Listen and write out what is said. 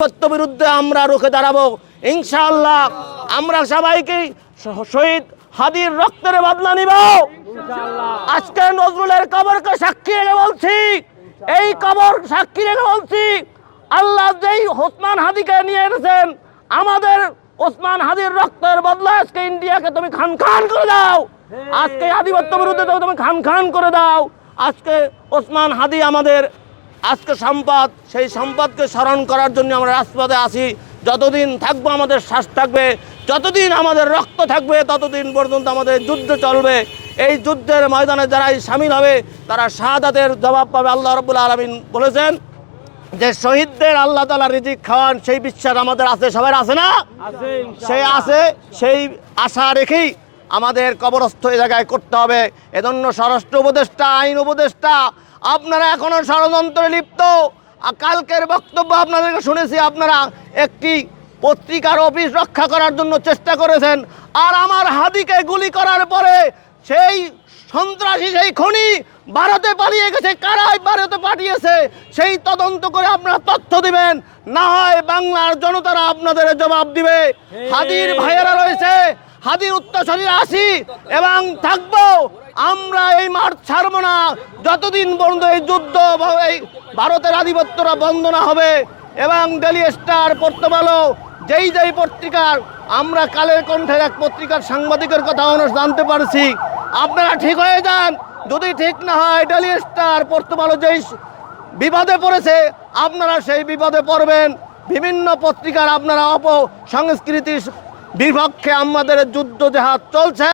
বিরুদ্ধে আমরা রুখে দাঁড়াবো ইনশাআল্লাহ। আমরা সবাইকে শহীদ হাদির রক্তের বদলা নিব আজকে। নজরুলের কবরকে সাক্ষী রেখে বলছি, এই কবর সাক্ষী রেখে বলছি, আল্লাহ যেই ওসমান হাদিকে নিয়ে এনেছেন, আমাদের ওসমান হাদির রক্তের বদলা আজকে ইন্ডিয়াকে তুমি খান খান করে দাও। আজকে আধিপত্য বিরুদ্ধে তুমি খান খান করে দাও। আজকে ওসমান হাদি আমাদের আজকে সম্পদ, সেই সম্পদকে স্মরণ করার জন্য আমরা রাজপথে আসি। যতদিন থাকবো আমাদের শ্বাস থাকবে, যতদিন আমাদের রক্ত থাকবে, ততদিন পর্যন্ত আমাদের যুদ্ধ চলবে। এই যুদ্ধের ময়দানে যারাই সামিল হবে তারা শাহাদাতের জবাব পাবে। আল্লাহ রাব্বুল আলামিন বলেছেন যে শহীদদের আল্লাহ তাআলা রিজিক খাওয়ান, সেই বিশ্বাস আমাদের আছে, সবার আছে না? সেই আছে, সেই আশা রেখেই আমাদের কবরস্থ এই জায়গায় করতে হবে। এজন্য স্বরাষ্ট্র উপদেষ্টা, আইন উপদেষ্টা, আপনারা এখনো ষড়যন্ত্রে লিপ্ত। কালকের বক্তব্য আপনাদেরকে শুনেছি, আপনারা একটি পত্রিকার অফিস রক্ষা করার জন্য চেষ্টা করেছেন, আর আমার হাদিকে গুলি করার পরে সেই সন্ত্রাসী, সেই খনি ভারতে পালিয়ে গেছে। কারাই ভারতে পাঠিয়েছে সেই তদন্ত করে আপনারা তথ্য দিবেন, না হয় বাংলার জনতারা আপনাদের জবাব দিবে। হাদির ভাইয়েরা রয়েছে, হাদির উত্তরসূরিরা আসি এবং থাকবো। আমরা এই মাঠ ছাড়বো না যতদিন পর্যন্ত এই যুদ্ধ, এই ভারতের আধিপত্যরা বন্ধ না হবে। এবং ডেইলি স্টার, পর্তমালো, যেই পত্রিকার, আমরা কালের কণ্ঠের এক পত্রিকার সাংবাদিকের কথা জানতে পারছি। আপনারা ঠিক হয়ে যান, যদি ঠিক না হয় ডেইলি স্টার, পর্তমালো যেই বিপদে পড়েছে, আপনারা সেই বিপদে পড়বেন। বিভিন্ন পত্রিকার আপনারা অপসংস্কৃতির বিপক্ষে আমাদের যুদ্ধ জাহাজ চলছে।